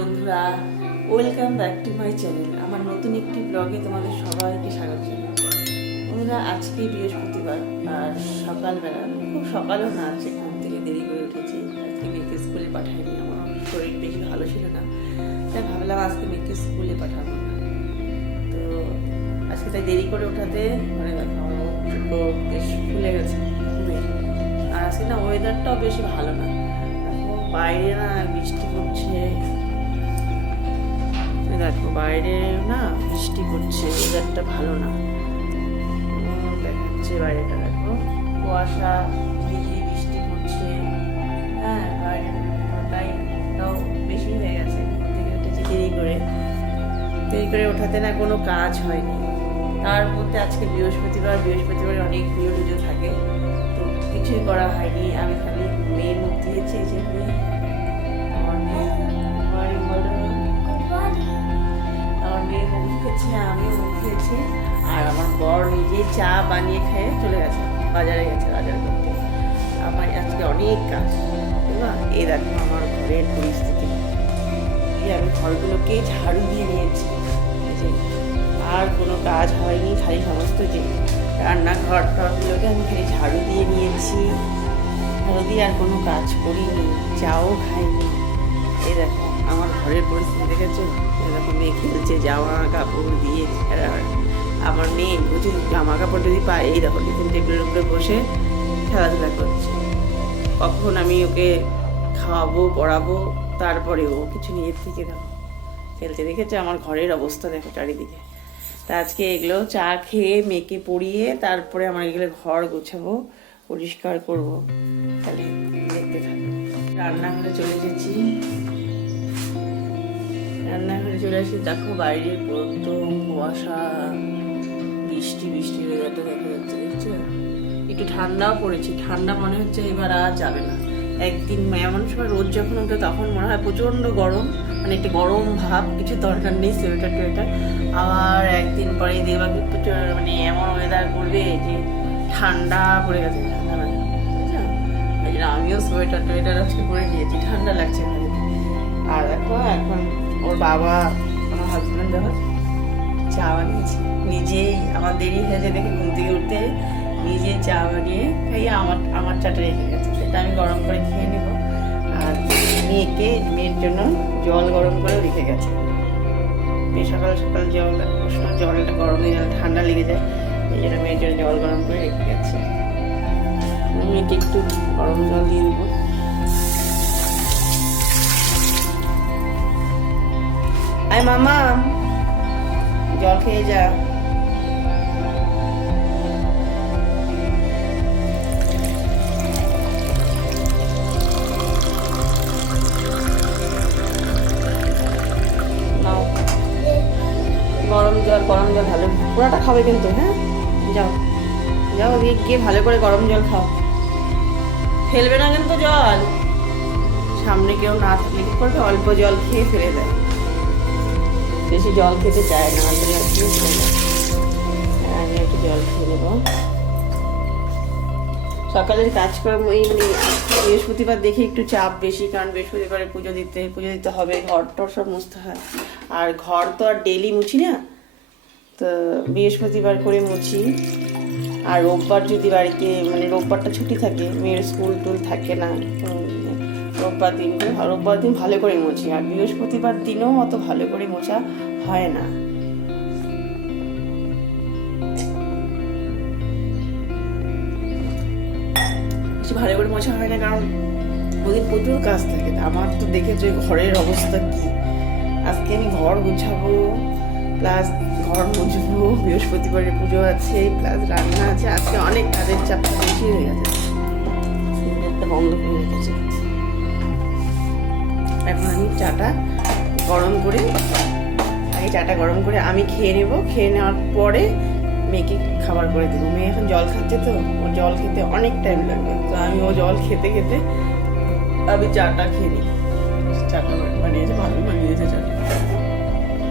বন্ধুরা, welcome back to my channel. আমার নতুন একটি ব্লগে তোমাদের সবাইকে স্বাগত জানাই। বন্ধুরা, আজকে বৃহস্পতিবার আর সকালবেলা, খুব সকালও না, আজকে ঘুম থেকে দেরি করে উঠেছি। আজকে মেয়েকে স্কুলে পাঠাইনি, আমার শরীর বেশি ভালো ছিল না, তাই ভাবলাম আজকে মেয়েকে স্কুলে পাঠাবো না। তো আজকে তাই দেরি করে ওঠাতে মানে বেশ ফুলে গেছে খুবই। আর আজকে না ওয়েদারটাও বেশি ভালো না, বাইরে না বৃষ্টি পড়ছে। দেখো বাইরে না বৃষ্টি পড়ছে, ওয়েদারটা ভালো না দেখাচ্ছে। বাইরেটা দেখো কুয়াশা, বৃষ্টি পড়ছে। হ্যাঁ বাইরে তাই তাও বেশি হয়ে গেছে। থেকে উঠেছি দেরি করে ওঠাতে না কোনো কাজ হয়নি। তার মধ্যে আজকে বৃহস্পতিবারে অনেক ভিডিও টিডিও থাকে, তো কিছুই করা হয়নি। আমি খালি মেয়ের মুখ দিয়েছি, যে আমার মেয়ে মুখ খেয়েছে, আমিও মুখ খেয়েছি। আর আমার বর নিজেই চা বানিয়ে খেয়ে চলে গেছে, বাজারে গেছে বাজার করতে। আমার আজকে অনেক কাজ, এই দেখো আমার ঘরের পরিস্থিতি। আমি ঘরগুলোকে ঝাড়ু দিয়ে নিয়েছি, আর কোনো কাজ হয়নি। খালি সমস্ত যে রান্নাঘর টরগুলোকে আমি খালি ঝাড়ু দিয়ে নিয়েছি, ঝাড়ু দিয়ে আর কোনো কাজ করিনি, চাও খাইনি। এই দেখো আমার ঘরের পরিস্থিতি দেখেছো। এরকম মেয়ে খেলছে জামা কাপড় দিয়ে। আমার মেয়ে প্রচুর জামা কাপড় যদি পায়, এই দেখো টিফিন টেবিলের উপরে বসে খেলাধুলা করছে। কখন আমি ওকে খাওয়াবো পড়াবো, তারপরে ও কিছু নিজের থেকে দেখো খেলতে। দেখেছো আমার ঘরের অবস্থা দেখো চারিদিকে। তা আজকে এগুলো চা খেয়ে মেয়েকে পড়িয়ে তারপরে আমার এগুলো ঘর গোছাবো, পরিষ্কার করবো। তাহলে দেখতে থাকো। রান্নাঘরে চলে এসেছি, দেখো বাইরে একদম কুয়াশা, বৃষ্টি ওয়েদারটা দেখা যাচ্ছে। দেখছো একটু ঠান্ডাও পড়েছে, ঠান্ডা মনে হচ্ছে এবার আর যাবে না। একদিন এমন সময় রোদ যখন ওঠে তখন মনে হয় প্রচন্ড গরম, মানে একটু গরম ভাব, কিছু দরকার নেই সোয়েটার টোয়েটার। আবার একদিন পরে দেখবা মানে এমন ওয়েদার করবে যে ঠান্ডা পড়ে গেছে, ঠান্ডা মানে বুঝছো। এই জন্য আমিও সোয়েটার টোয়েটার আজকে পরে নিয়েছি, ঠান্ডা লাগছে। আর দেখো এখন ওর বাবা, আমার হাজব্যান্ড যখন চা বানিয়েছে নিজেই, আমার দেরি হয়েছে দেখে ঘুম থেকে উঠতে নিজে চা বানিয়ে খাইয়ে আমার চাটা রেখে গেছে, সেটা আমি গরম করে খেয়ে নেব। আর মেয়ের জন্য জল গরম করে রেখে গেছে। সকাল সকাল জলটা গরম হয়ে গেলে ঠান্ডা লেগে যায়, এই জন্য মেয়ের জন্য জল গরম করে রেখে গেছে। মেয়েকে একটু গরম জল দিয়ে দেবো। আয় মামা জল খেয়ে যা। গরম জল ভালো, পুরাটা খাবে কিন্তু। হ্যাঁ যাও গিয়ে ভালো করে গরম জল খাও, ফেলবে না কিন্তু জল। সামনে কেউ না থাকলে কি করবে, অল্প জল খেয়ে ফেলে দেয়, বেশি জল খেতে চায় না। আমি একটু জল খেয়ে নেবো। সকালের কাজকর্ম এই মানে বৃহস্পতিবার দেখে একটু চাপ বেশি, কারণ বৃহস্পতিবারে পুজো দিতে হবে, ঘর টর সব মুছতে হয়। আর ঘর তো আর ডেলি মুছি না, তো বৃহস্পতিবার করে মুছি। আর রোববার যদি বাড়িতে মানে রোববারটা ছুটি থাকে, মেয়ের স্কুল টুল থাকে না, রোববার দিন ভালো করে মুছি। আর বৃহস্পতিবার দিনও অত ভালো করে মোছা হয় না। ভালো করে মোছা হয় না কারণ ওদিন প্রচুর কাজ থাকে। আমার তো দেখেছো ঘরের অবস্থা কি। আজকে আমি ঘর গুছাবো, প্লাস ঘর মুছবো, বৃহস্পতিবারের পুজো আছে, প্লাস রান্না আছে। আজকে অনেক কাজের চাপটা বেশি হয়ে গেছে, সিলিন্ডারটা বন্ধ করে রেখেছি। এখন আমি চাটা গরম করে আমি খেয়ে নেবো। খেয়ে নেওয়ার পরে মেয়েকে খাবার করে দেবো। মেয়ে এখন জল খাচ্ছে, তো ওর জল খেতে অনেক টাইম লাগবে, তো আমি ও জল খেতে আমি চাটা খেয়ে নিই। চাটা বানিয়েছে, ভালো বানিয়েছে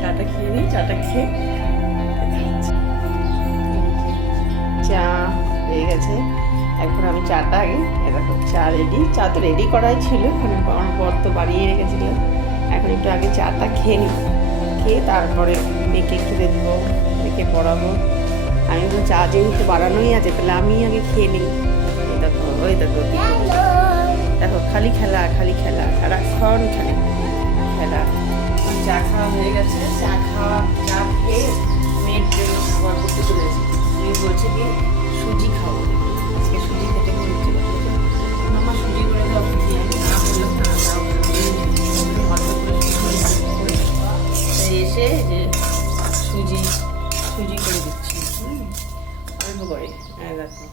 চাটা খেয়ে নিই। চাটা খেয়ে চা হয়ে গেছে, এখন আমি চাটা আগে দেখো চা রেডি। চা তো রেডি করাই ছিল, আমার বর তো বানিয়ে রেখেছিল। এখন একটু একটু আগে চাটা খেয়ে নিই, খেয়ে তারপরে মেয়েকে খেতে দেবো, মেয়েকে পড়াবো। আমি বলছি চা যেহেতু বাড়ানোই আছে তাহলে আমি আগে খেয়ে নিই। এই দেখো ওই দেখো দেখো খালি খেলা খালি খেলা, সারাক্ষণ খালি খেলা। চা খাওয়া হয়ে গেছে, চা খেয়ে মেয়ের জন্য খাবার করতে চলে এসেছি। মেয়ে বলছে কি সুজি খাবো, আজকে সুজি খেতে হচ্ছে। আমার সুজি করে দাও, সুজি আমি না বললাম না দাও, এসে যে সুজি করে দিচ্ছি অল্প করে। দেখো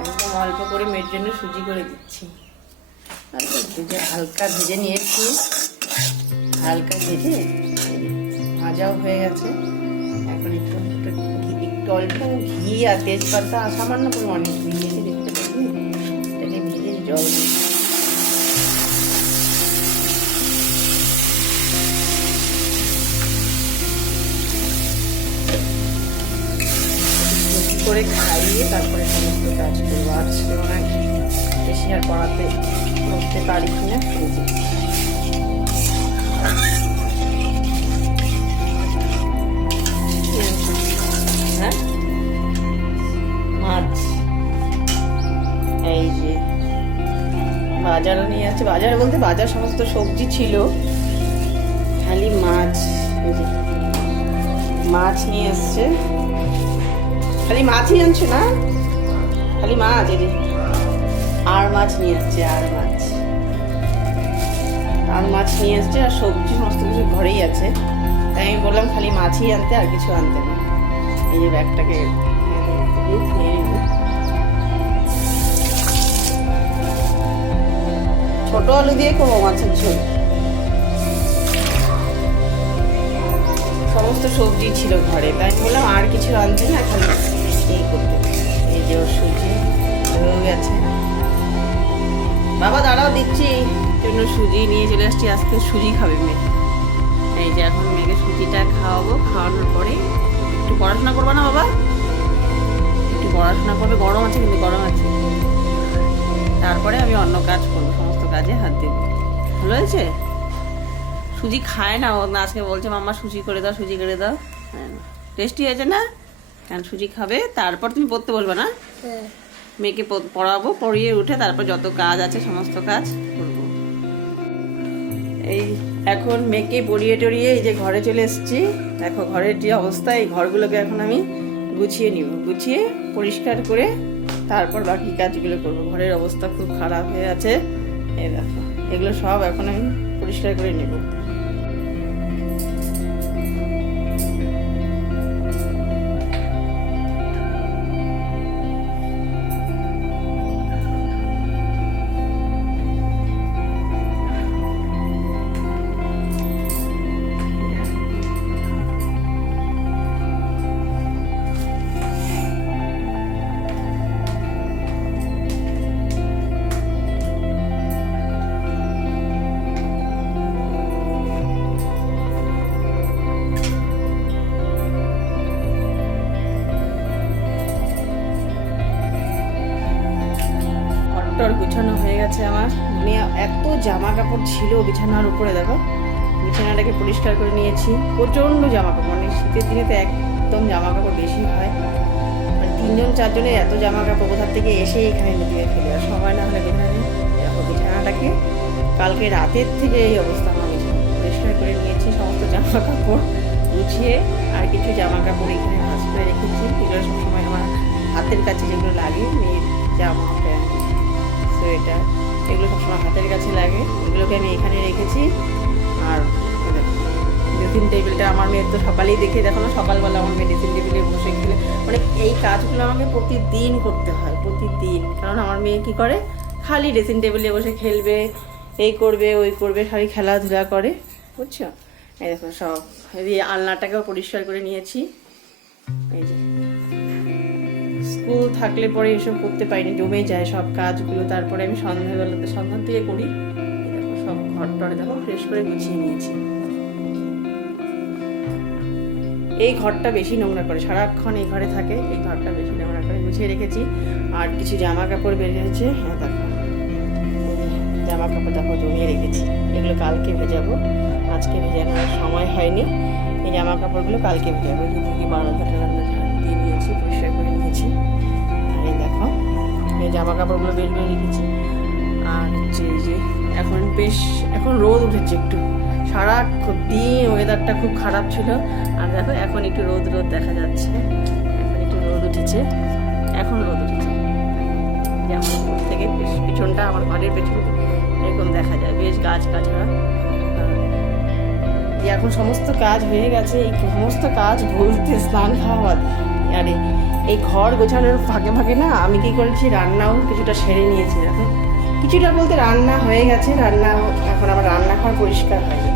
একদম অল্প করে মেয়ের জন্য সুজি করে দিচ্ছি। আর একটু যে হালকা ভেজে নিয়েছি, হালকা ভেজে ভাজাও হয়ে গেছে। এখন একটু অল্প ঘি আর তেজপাতা সামান্য পরিমাণে ঘি দিয়েছি, দেখতে পাচ্ছি এটাকে ভেজে জল করে খাইয়ে তারপরে সমস্ত কাজ করবো। আজকে অনেক বেশি আর পড়াতে করতে পারি কিনা হ্যাঁ। মাছ এই যে বাজারও নিয়ে আছে, বাজার বলতে বাজার সমস্ত সবজি ছিল, খালি মাছ নিয়ে এসছে। খালি মাছই আনছো না, খালি মাছ আর মাছ নিয়ে এসছে, আর মাছ নিয়ে এসছে আর সবজি সমস্ত কিছু ঘরেই আছে। তাই আমি বললাম খালি মাছই আনতে, আর কিছু আনতে না। এই যে ব্যাগটাকে ছোট আলু দিয়ে করবো মাছের ঝোল। সমস্ত সবজি ছিল ঘরে, তাই বললাম আর কিছু আনতে না, খালি এই করতে। এই যে ওর সুজি হয়ে গেছে। বাবা দাঁড়াও দিচ্ছি, জন্য সুজি নিয়ে চলে আসছি। আজকে সুজি খাবে মেয়ে। এই যে এখন মেয়েকে সুজিটা খাওয়াবো, খাওয়ানোর পরে একটু পড়াশোনা করবো না বাবা, একটু পড়াশোনা করবে, গরম আছে কিন্তু গরম আছে। তারপরে আমি অন্য কাজ করবো, সমস্ত কাজে হাত দেবো। ভালো হয়েছে? সুজি খায় না ও, আজকে বলছে মাম্মা সুজি করে দাও, সুজি করে দাও। টেস্টি হয়েছে না? কারণ সুজি খাবে, তারপর তুমি পড়তে বলবে না? মেয়েকে পড়াবো, পড়িয়ে উঠে তারপর যত কাজ আছে সমস্ত কাজ করবো। এই এখন মেয়েকে পড়িয়ে টড়িয়ে এই যে ঘরে চলে এসেছি। দেখো ঘরের যে অবস্থা, এই ঘরগুলোকে এখন আমি গুছিয়ে নিব, গুছিয়ে পরিষ্কার করে তারপর বাকি কাজগুলো করবো। ঘরের অবস্থা খুব খারাপ হয়ে আছে। এই দেখো এগুলো সব এখন আমি পরিষ্কার করে নেব। গুছানো হয়ে গেছে আমার। এত জামা কাপড় ছিল বিছানার উপরে, দেখো বিছানাটাকে পরিষ্কার করে নিয়েছি। প্রচণ্ড জামা কাপড়, মানে শীতের দিনে তো একদম জামা কাপড় বেশি হয়। মানে 3-4 জনের এত জামা কাপড় কোথার থেকে এসে এখানে দিয়ে ফেলে, আর সময় না হলে বিছানা দেখো বিছানাটাকে কালকে রাতের থেকে এই অবস্থা। আমার বিছানা পরিষ্কার করে নিয়েছি, সমস্ত জামা কাপড় গুছিয়ে আর কিছু জামা কাপড় এখানে ভাঁজ করে রেখেছি। এগুলো সবসময় আমার হাতের কাছে যেগুলো লাগে, মেয়ের জামা প্যান্ট সোয়েটার এগুলো সবসময় হাতের কাছে লাগে, এগুলোকে আমি এখানে রেখেছি। আর ড্রেসিং টেবিলটা আমার মেয়ের তো সকালেই দেখে, দেখো না সকালবেলা আমার মেয়ে ড্রেসিং টেবিলে বসে খেলে, মানে এই কাজগুলো আমাকে প্রতিদিন করতে হয়, প্রতিদিন। কারণ আমার মেয়ে কী করে, খালি ড্রেসিং টেবিলে বসে খেলবে, এই করবে ওই করবে, খালি খেলাধুলা করে, বুঝছো? এই দেখো সব এই আলনাটাকেও পরিষ্কার করে নিয়েছি। এই যে স্কুল থাকলে পরে এসব করতে পারিনি, জমে যায় সব কাজগুলো। তারপরে আমি সন্ধ্যার থেকে করি। দেখো সব ঘর টরে দেখো ফ্রেশ করে গুছিয়ে নিয়েছি। এই ঘরটা বেশি নোংরা করে, সারাক্ষণ এই ঘরে থাকে, এই ঘরটা বেশি নোংরা করে গুছিয়ে রেখেছি। আর কিছু জামা কাপড় বেরিয়েছে, হ্যাঁ দেখো জামা কাপড় দেখো জমিয়ে রেখেছি, এগুলো কালকে ভেজাবো। আর সময় হয়নি। এই জামা কাপড়গুলো কালকে ভেজাবো। এদিকে বারান্দা টারান্দা দিয়ে নিয়েছি, পরিষ্কার করে নিয়েছি। আর এই দেখো এই জামা কাপড়গুলো বের করে রেখেছি। আর হচ্ছে এই যে এখন রোদ উঠেছে একটু, সারা দিন ওয়েদারটা খুব খারাপ ছিল। আর দেখো এখন একটু রোদ দেখা যাচ্ছে, এখন একটু রোদ উঠেছে, এখন রোদ উঠেছে। আমার উপর থেকে পিছনটা, আমার ঘরের পেছনে এরকম দেখা যায়, বেশ গাছ গাছড়া। এখন সমস্ত কাজ হয়ে গেছে। এই সমস্ত কাজ বলতে স্নান খাওয়া, আরে এই ঘর গোছানোর ফাঁকে ফাঁকে না আমি কি করেছি, রান্নাও কিছুটা সেরে নিয়েছি। দেখো কিছুটা বলতে রান্না হয়ে গেছে, এখন আমার রান্নাঘর পরিষ্কার হয়নি।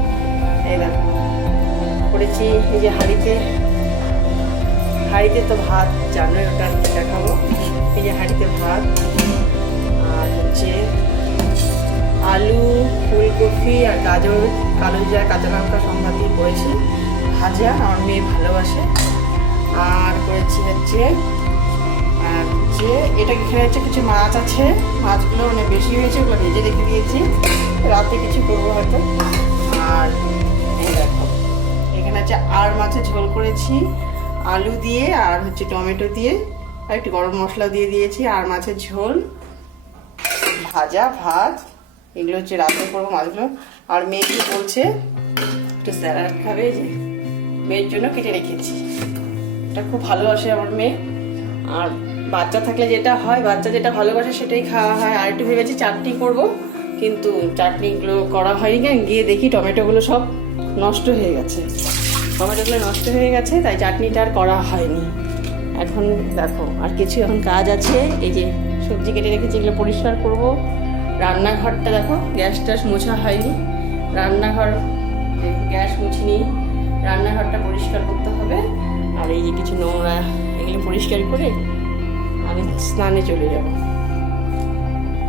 এই দেখো করেছি এই যে হাঁড়িতে তো ভাত, জানোই ওটা দেখাবো। এই যে হাঁড়িতে ভাত, আর হচ্ছে আলু, ফুলকপি আর গাজর, কালো জিরা, কাঁচা লঙ্কা সম্বাদ দিয়ে করেছি ভাজা, আমার মেয়ে ভালোবাসে। আর করেছি হচ্ছে এটা এখানে হচ্ছে কিছু মাছ আছে, মাছগুলো মানে বেশি হয়েছে, ওগুলো ভেজে রেখে দিয়েছি, রাতে কিছু করবো হয়তো। আর এই দেখো এখানে হচ্ছে আর মাছের ঝোল করেছি আলু দিয়ে, আর হচ্ছে টমেটো দিয়ে, আর একটু গরম মশলা দিয়ে দিয়েছি। আর মাছের ঝোল, ভাজা, ভাত, এগুলো হচ্ছে রাতে করবো মাছগুলো। আর মেয়ে কি বলছে একটু স্যালাড খাবে, যে মেয়ের জন্য কেটে রেখেছি। এটা খুব ভালোবাসে আমার মেয়ে। আর বাচ্চা থাকলে যেটা হয়, বাচ্চা যেটা ভালোবাসে সেটাই খাওয়া হয়। আর একটু ভেবেছি চাটনি করব, কিন্তু চাটনিগুলো করা হয়নি। কেন গিয়ে দেখি টমেটোগুলো সব নষ্ট হয়ে গেছে, তাই চাটনিটা আর করা হয়নি। এখন দেখো আর কিছু এখন কাজ আছে। এই যে সবজি কেটে রেখেছি, এগুলো পরিষ্কার করব। রান্নাঘরটা দেখো গ্যাস ট্যাস মোছা হয়নি, রান্নাঘর গ্যাস মুছিনি, রান্নাঘরটা পরিষ্কার করতে হবে। আর এই যে কিছু নোংরা, এগুলো পরিষ্কার করে আমি স্নানে চলে যাব।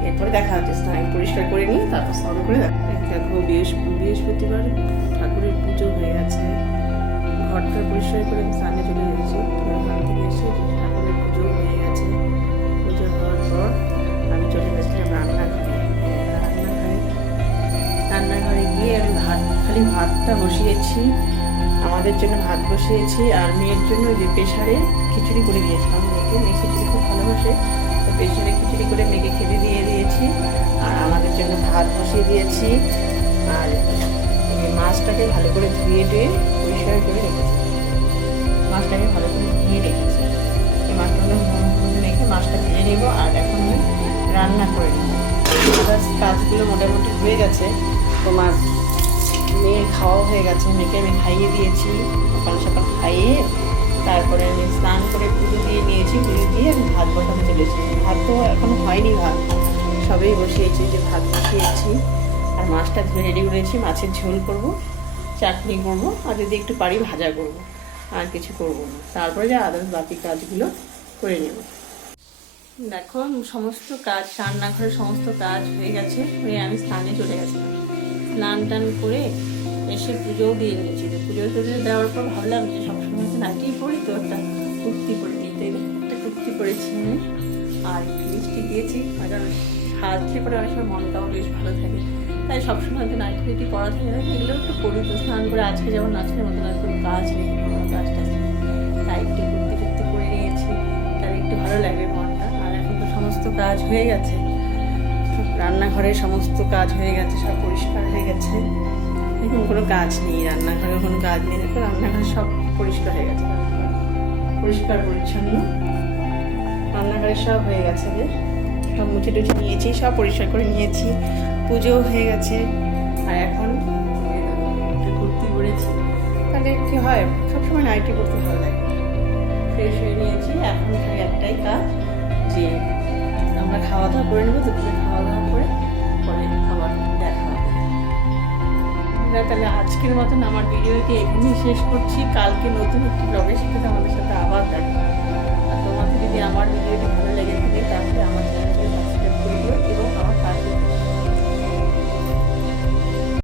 এরপরে দেখা হচ্ছে, স্নান পরিষ্কার করে নিই, তারপর স্নান করে দেখো। বৃহস্পতিবার ঠাকুরের পুজো হয়ে গেছে, ঘরটা পরিষ্কার করে স্নানে চলে যাচ্ছি। ওখান থেকে এসে ঠাকুরের পুজো হয়ে গেছে। পুজো হওয়ার পর আমি চলে গেছিলাম রান্নাঘরে গিয়ে আমি ভাতটা বসিয়েছি, আমাদের জন্য ভাত বসিয়েছি। আর মেয়ের জন্য যে প্রেশারে খিচুড়ি করে দিয়েছিলাম মেয়ে খিচুড়ি খুব ভালোবাসে, তো প্রেশারে খিচুড়ি করে মেয়েকে খেতে দিয়েছি। আর আমাদের জন্য ভাত বসিয়ে দিয়েছি। আর মাছটাকে ভালো করে ধুয়ে পরিষ্কার করে রেখেছি, এই মাছগুলো রেখে মাছটা ভেজে নেব। আর এখন রান্না করে নেব। কাজগুলো মোটামুটি হয়ে গেছে। তোমার মেয়ের খাওয়া হয়ে গেছে, মেয়েকে আমি খাইয়ে দিয়েছি, সকাল খাইয়ে তারপরে আমি স্নান করে পুজো দিয়ে নিয়েছি। পুজো দিয়ে আমি ভাত বসাতে চলেছি। ভাত তো এখনো হয়নি, ভাত সবেই বসিয়েছি, যে ভাত বসিয়েছি। আর মাছটা ধুয়ে রেডি করেছি, মাছের ঝোল করব, চাটনি করব, আর যদি একটু পারি ভাজা করব, আর কিছু করব না। তারপরে যা আদার্স বাকি কাজগুলো করে নেব। দেখো সমস্ত কাজ, রান্নাঘরের সমস্ত কাজ হয়ে গেছে, হয়ে আমি স্নানে চলে গেছিলাম। স্নান টান করে এসে পুজোও দিয়ে নিয়েছি। পুজো দেওয়ার পর ভাবলাম যে সবসময় তো নাইটি পরি, তো একটা কুর্তি পরে নিতে, একটা কুর্তি পরেছি আমি। আর লিপস্টিক দিয়েছি, কারণ সাজতে পরে অনেক সময় মনটাও বেশ ভালো থাকে, তাই সবসময় তো নাইটি পরা থাকে না, এগুলো একটু পরি। তো স্নান করে আজকে যেমন আজকের মতন আর কোনো কাজ নেই, কাজটা তাই একটু কুর্তি করে নিয়েছি, তাই একটু ভালো লাগে মনটা। আর এখন তো সমস্ত কাজ হয়ে গেছে, রান্নাঘরের সমস্ত কাজ হয়ে গেছে, সব পরিষ্কার হয়ে গেছে। এখন কোনো কাজ নেই, রান্নাঘরে কোনো কাজ নেই। দেখো রান্নাঘরে সব পরিষ্কার হয়ে গেছে, পরিষ্কার পরিচ্ছন্ন রান্নাঘরে সব হয়ে গেছে। যে সব মুছে টুছে নিয়েছি, সব পরিষ্কার করে নিয়েছি, পুজো হয়ে গেছে। আর এখন একটা কুর্তি পরেছি, তাহলে কি হয় সবসময় নাইটি পরতে ভালো লাগে। ফ্রেশ হয়ে নিয়েছি, এখন খালি একটাই কাজ, যে আমরা খাওয়া দাওয়া করে নেবো। দুপুরে খাওয়া দাওয়া করে পরে আবার দেখা হবে। তাহলে আজকের মতন আমার ভিডিওটি এখানেই শেষ করছি। কালকে নতুন একটি ব্লগের সাথে আমাদের সাথে আবার দেখা হবে। আর তোমাদের যদি আমার ভিডিওটি ভালো লেগে থাকে তাহলে আমার চ্যানেল